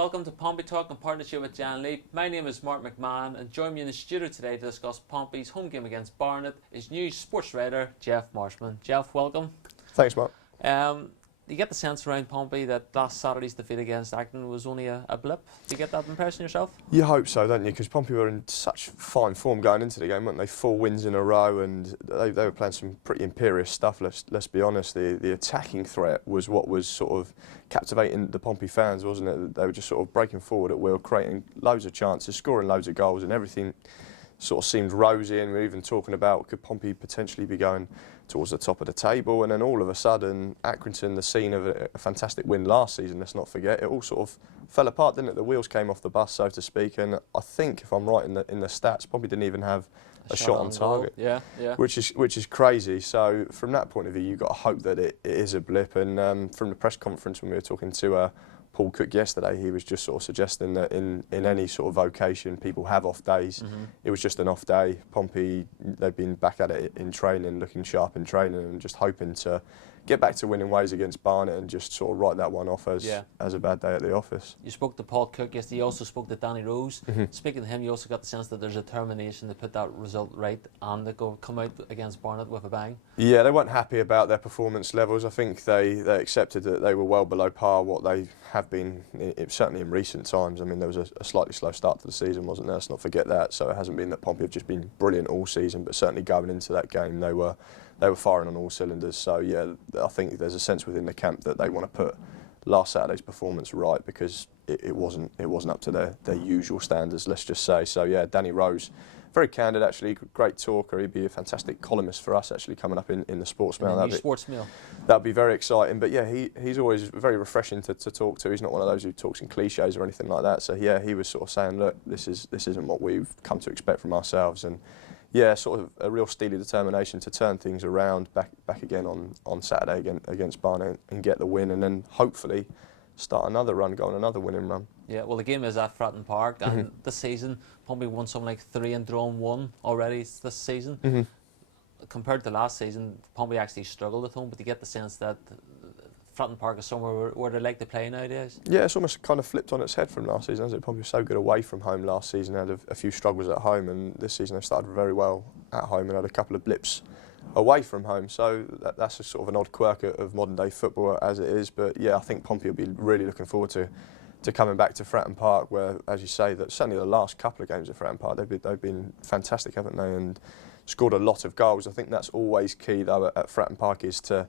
welcome to Pompey Talk in partnership with Jan Lee. My name is Mark McMahon and join me in the studio today to discuss Pompey's home game against Barnet is new sports writer Jeff Marshman. Jeff, welcome. Thanks, Mark. You get the sense around Pompey that last Saturday's defeat against Akinde was only a blip? Do you get that impression yourself? You hope so, don't you? Because Pompey were in such fine form going into the game, weren't they? 4 wins in a row, and they were playing some pretty imperious stuff. Let's be honest. The attacking threat was what was sort of captivating the Pompey fans, wasn't it? They were just sort of breaking forward at will, creating loads of chances, scoring loads of goals, and everything sort of seemed rosy. And we were even talking about could Pompey potentially be going towards the top of the table, and then all of a sudden Accrington, the scene of a fantastic win last season, let's not forget, it all sort of fell apart, didn't it? The wheels came off the bus, so to speak, and I think, if I'm right in the stats, Pompey didn't even have a shot on target, yeah. which is crazy. So from that point of view, you've got to hope that it is a blip. And from the press conference when we were talking to Paul Cook yesterday, he was just sort of suggesting that in any sort of vocation, people have off days. It was just an off day. Pompey, they've been back at it in training, looking sharp in training, and just hoping to get back to winning ways against Barnet and just sort of write that one off as a bad day at the office. You spoke to Paul Cook yesterday, you also spoke to Danny Rose. Speaking to him, you also got the sense that there's a determination to put that result right and to come out against Barnet with a bang. Yeah, they weren't happy about their performance levels. I think they accepted that they were well below par what they have been, certainly in recent times. I mean, there was a slightly slow start to the season, wasn't there? Let's not forget that. So it hasn't been that Pompey have just been brilliant all season, but certainly going into that game, they were firing on all cylinders. So yeah, I think there's a sense within the camp that they want to put last Saturday's performance right, because it wasn't up to their usual standards, let's just say. So yeah, Danny Rose, very candid actually, great talker. He'd be a fantastic columnist for us actually coming up in the Sports Mail. Sports Mail. That'd be very exciting. But yeah, he's always very refreshing to talk to. He's not one of those who talks in cliches or anything like that. So yeah, he was sort of saying, look, this isn't what we've come to expect from ourselves. And yeah, sort of a real steely determination to turn things around back again on Saturday against Barnet and get the win, and then hopefully start another run, go on another winning run. Yeah, well, the game is at Fratton Park, and this season Pompey won something like 3 and drawn 1 already this season. Compared to last season, Pompey actually struggled at home, but you get the sense that Fratton Park is somewhere where they like to play nowadays. Yeah, it's almost kind of flipped on its head from last season, hasn't it? Pompey was so good away from home last season, had a few struggles at home, and this season they've started very well at home and had a couple of blips away from home. So that's a sort of an odd quirk of modern day football as it is. But yeah, I think Pompey will be really looking forward to coming back to Fratton Park, where, as you say, that certainly the last couple of games at Fratton Park, they've been fantastic, haven't they? And scored a lot of goals. I think that's always key though at Fratton Park, is to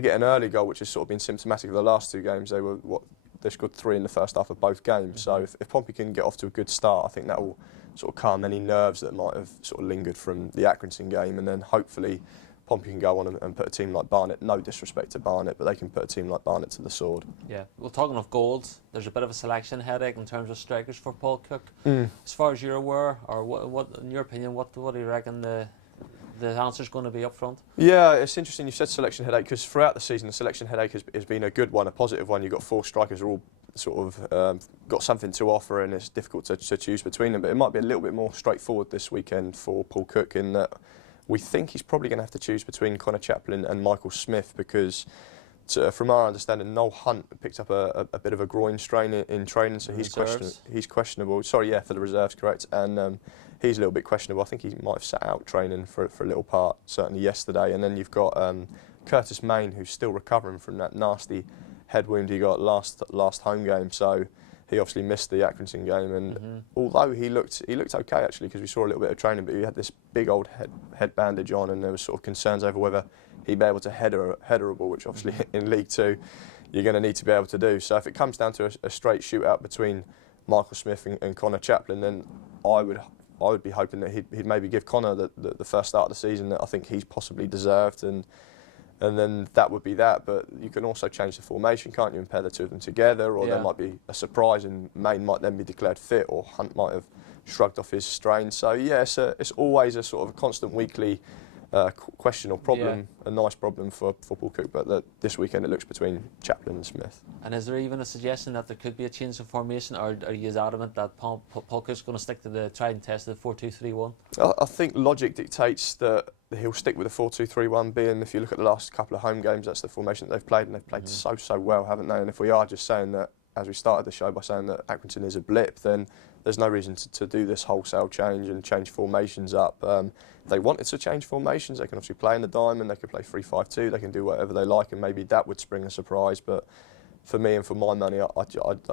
get an early goal, which has sort of been symptomatic of the last 2 games. They scored 3 in the first half of both games. So if Pompey can get off to a good start, I think that will sort of calm any nerves that might have sort of lingered from the Accrington game, and then hopefully Pompey can go on and put a team like Barnet, no disrespect to Barnet, but they can put a team like Barnet to the sword. Yeah, well, talking of goals, there's a bit of a selection headache in terms of strikers for Paul Cook. As far as you're aware, or what in your opinion, what do you reckon the answer's going to be up front? Yeah, it's interesting you said selection headache, because throughout the season the selection headache has been a good one, a positive one. You've got 4 strikers who are all sort of got something to offer, and it's difficult to choose between them. But it might be a little bit more straightforward this weekend for Paul Cook, in that we think he's probably going to have to choose between Connor Chaplin and Michael Smith, because from our understanding, Noel Hunt picked up a bit of a groin strain in training, so he's questionable. Sorry, yeah, for the reserves, correct. And he's a little bit questionable. I think he might have sat out training for a little part, certainly yesterday. And then you've got Curtis Main, who's still recovering from that nasty head wound he got last home game. So he obviously missed the Accrington game. And although he looked okay actually, because we saw a little bit of training, but he had this big old head bandage on, and there was sort of concerns over whether he'd be able to header a ball, which obviously in League 2 you're going to need to be able to do. So if it comes down to a straight shootout between Michael Smith and Connor Chaplin, then I would be hoping that he'd maybe give Connor the first start of the season that I think he's possibly deserved, and then that would be that. But you can also change the formation, can't you, and pair the 2 of them together, or there might be a surprise and Main might then be declared fit, or Hunt might have shrugged off his strain. So yeah, it's always a sort of a constant weekly question or problem, a nice problem for Paul Cook, but this weekend it looks between Chaplin and Smith. And is there even a suggestion that there could be a change of formation, or are you as adamant that Paul Cook's going to stick to the tried and tested 4-2-3-1? I think logic dictates that he'll stick with the 4-2-3-1, being, if you look at the last couple of home games, that's the formation that they've played, and they've played so well, haven't they? And if we are just saying that as we started the show by saying that Accrington is a blip, then there's no reason to do this wholesale change and change formations up. If they wanted to change formations, they can obviously play in the diamond, they could play 3-5-2, they can do whatever they like, and maybe that would spring a surprise. But for me and for my money, I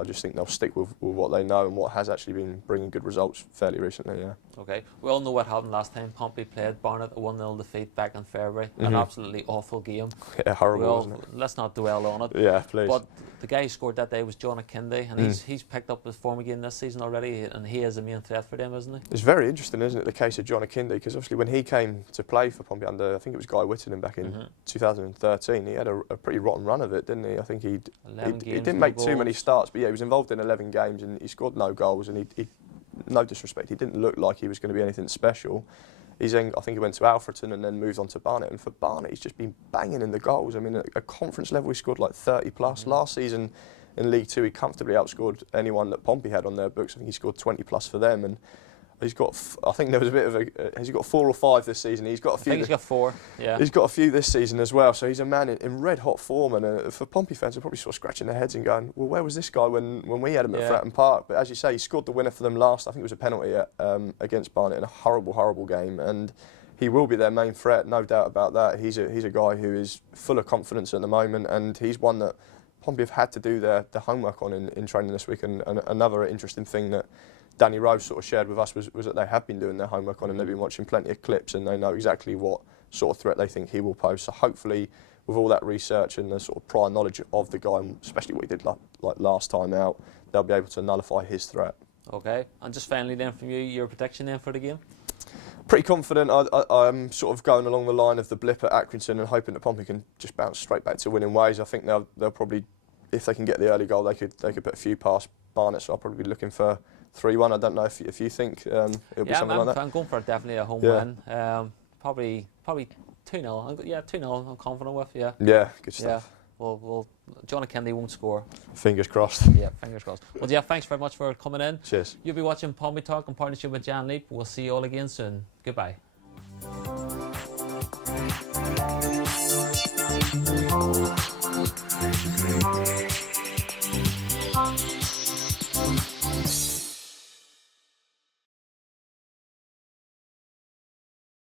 just think they'll stick with what they know and what has actually been bringing good results fairly recently, yeah. Okay, we all know what happened last time. Pompey played Barnet, a 1-0 defeat back in February. An absolutely awful game. Yeah, horrible, wasn't it? Let's not dwell on it. Yeah, please. But the guy who scored that day was John Akinde, and he's picked up his form again this season already, and he is a main threat for them, isn't he? It's very interesting, isn't it, the case of John Akinde, because obviously when he came to play for Pompey under, I think it was Guy Whittingham back in 2013, he had a pretty rotten run of it, didn't he? I think he didn't make too many starts, but yeah, he was involved in 11 games and he scored no goals, and he no disrespect, he didn't look like he was going to be anything special. I think he went to Fratton and then moved on to Barnet, and for Barnet he's just been banging in the goals. I mean, at a conference level he scored like 30 plus. Last season in League Two he comfortably outscored anyone that Pompey had on their books. I think he scored 20 plus for them, and he's got, I think there was a bit of a, has he got 4 or 5 this season? He's got a few. I think he's got 4, yeah. He's got a few this season as well, so he's a man in red hot form, and for Pompey fans they're probably sort of scratching their heads and going, well, where was this guy when we had him at Fratton Park? But as you say, he scored the winner for them last, I think it was a penalty against Barnet in a horrible game, and he will be their main threat, no doubt about that. He's a guy who is full of confidence at the moment, and he's one that Pompey have had to do their homework on in training this week. And another interesting thing that Danny Rose sort of shared with us was that they have been doing their homework on him. They've been watching plenty of clips and they know exactly what sort of threat they think he will pose. So hopefully, with all that research and the sort of prior knowledge of the guy, and especially what he did like last time out, they'll be able to nullify his threat. Okay, and just finally then from you, your prediction then for the game? Pretty confident. I'm sort of going along the line of the blip at Accrington and hoping that Pompey can just bounce straight back to winning ways. I think they'll probably, if they can get the early goal, they could put a few past Barnet. So I'll probably be looking for 3-1. I don't know if you think it'll be something like that. I'm going for definitely a home win. Probably 2-0. Yeah, 2-0. I'm confident with. Yeah. Yeah, good stuff. Yeah. Well, John Akinde won't score. Fingers crossed. Yeah, fingers crossed. Well, yeah, thanks very much for coming in. Cheers. You'll be watching Pompey Talk in partnership with Jan Leap. We'll see you all again soon. Goodbye.